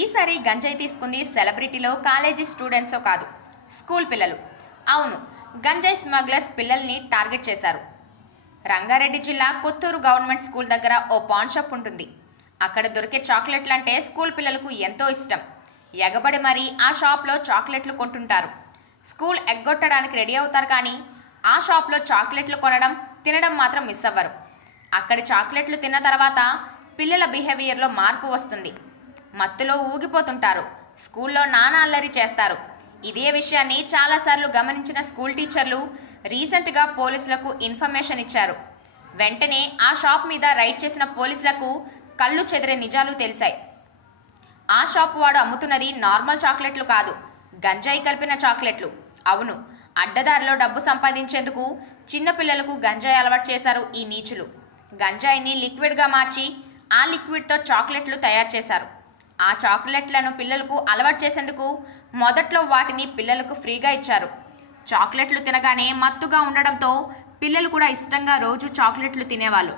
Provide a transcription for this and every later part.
ఈసారి గంజాయి తీసుకుంది సెలబ్రిటీలో కాలేజీ స్టూడెంట్సో కాదు, స్కూల్ పిల్లలు. అవును, గంజాయి స్మగ్లర్స్ పిల్లల్ని టార్గెట్ చేశారు. రంగారెడ్డి జిల్లా కొత్తూరు గవర్నమెంట్ స్కూల్ దగ్గర ఓ పాన్ షాప్ ఉంటుంది. అక్కడ దొరికే చాక్లెట్లంటే స్కూల్ పిల్లలకు ఎంతో ఇష్టం. ఎగబడి మరీ ఆ షాప్లో చాక్లెట్లు కొంటుంటారు. స్కూల్ ఎగ్గొట్టడానికి రెడీ అవుతారు, కానీ ఆ షాప్లో చాక్లెట్లు కొనడం, తినడం మాత్రం మిస్ అవ్వరు. అక్కడి చాక్లెట్లు తిన్న తర్వాత పిల్లల బిహేవియర్లో మార్పు వస్తుంది. మత్తులో ఊగిపోతుంటారు. స్కూల్లో నానా అల్లరి చేస్తారు. ఇదే విషయాన్ని చాలాసార్లు గమనించిన స్కూల్ టీచర్లు రీసెంట్గా పోలీసులకు ఇన్ఫర్మేషన్ ఇచ్చారు. వెంటనే ఆ షాప్ మీద రైడ్ చేసిన పోలీసులకు కళ్ళు చెదిరే నిజాలు తెలిసాయి. ఆ షాప్ వాడు అమ్ముతున్నది నార్మల్ చాక్లెట్లు కాదు, గంజాయి కలిపిన చాక్లెట్లు. అవును, అడ్డదారిలో డబ్బు సంపాదించేందుకు చిన్నపిల్లలకు గంజాయి అలవాటు చేశారు ఈ నీచులు. గంజాయిని లిక్విడ్గా మార్చి ఆ లిక్విడ్తో చాక్లెట్లు తయారు చేశారు. ఆ చాక్లెట్లను పిల్లలకు అలవాటు చేసేందుకు మొదట్లో వాటిని పిల్లలకు ఫ్రీగా ఇచ్చారు. చాక్లెట్లు తినగానే మత్తుగా ఉండడంతో పిల్లలు కూడా ఇష్టంగా రోజు చాక్లెట్లు తినేవాళ్ళు.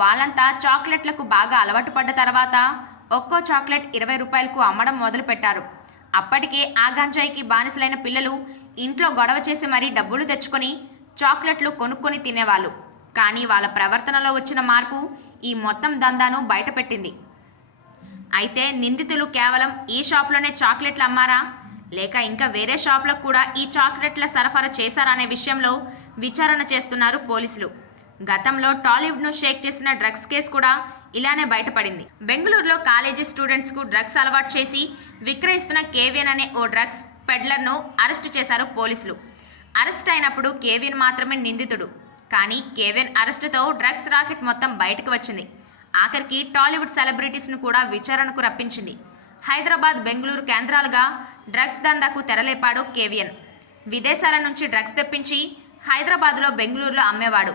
వాళ్ళంతా చాక్లెట్లకు బాగా అలవాటు పడ్డ తర్వాత ఒక్కో చాక్లెట్ 20 రూపాయలకు అమ్మడం మొదలుపెట్టారు. అప్పటికే ఆ గంజాయికి బానిసలైన పిల్లలు ఇంట్లో గొడవ చేసి మరీ డబ్బులు తెచ్చుకొని చాక్లెట్లు కొనుక్కొని తినేవాళ్ళు. కానీ వాళ్ళ ప్రవర్తనలో వచ్చిన మార్పు ఈ మొత్తం దందాను బయటపెట్టింది. అయితే నిందితులు కేవలం ఈ షాప్లోనే చాక్లెట్లు అమ్మారా, లేక ఇంకా వేరే షాప్లకు కూడా ఈ చాక్లెట్ల సరఫరా చేశారా అనే విషయంలో విచారణ చేస్తున్నారు పోలీసులు. గతంలో టాలీవుడ్ను షేక్ చేసిన డ్రగ్స్ కేసు కూడా ఇలానే బయటపడింది. బెంగళూరులో కాలేజీ స్టూడెంట్స్కు డ్రగ్స్ అలవాటు చేసి విక్రయిస్తున్న కేవియన్ అనే ఓ డ్రగ్స్ పెడ్లర్ను అరెస్టు చేశారు పోలీసులు. అరెస్ట్ అయినప్పుడు కేవియన్ మాత్రమే నిందితుడు. కానీ కేవియన్ అరెస్టుతో డ్రగ్స్ రాకెట్ మొత్తం బయటకు వచ్చింది. ఆఖరికి టాలీవుడ్ సెలబ్రిటీస్ను కూడా విచారణకు రప్పించింది. హైదరాబాద్, బెంగళూరు కేంద్రాలుగా డ్రగ్స్ దందాకు తెరలేపాడు కేవియన్. విదేశాల నుంచి డ్రగ్స్ తెప్పించి హైదరాబాద్లో, బెంగళూరులో అమ్మేవాడు.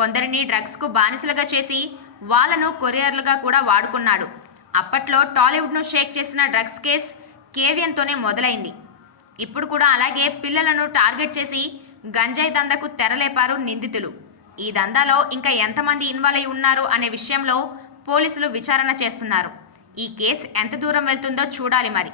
కొందరిని డ్రగ్స్కు బానిసలుగా చేసి వాళ్ళను కొరియర్లుగా కూడా వాడుకున్నాడు. అప్పట్లో టాలీవుడ్ను షేక్ చేసిన డ్రగ్స్ కేస్ కేవియన్తోనే మొదలైంది. ఇప్పుడు కూడా అలాగే పిల్లలను టార్గెట్ చేసి గంజాయి దందాకు తెరలేపారు నిందితులు. ఈ దందాలో ఇంకా ఎంతమంది ఇన్వాల్వ్ అయి ఉన్నారు అనే విషయంలో పోలీసులు విచారణ చేస్తున్నారు. ఈ కేసు ఎంత దూరం వెళ్తుందో చూడాలి మరి.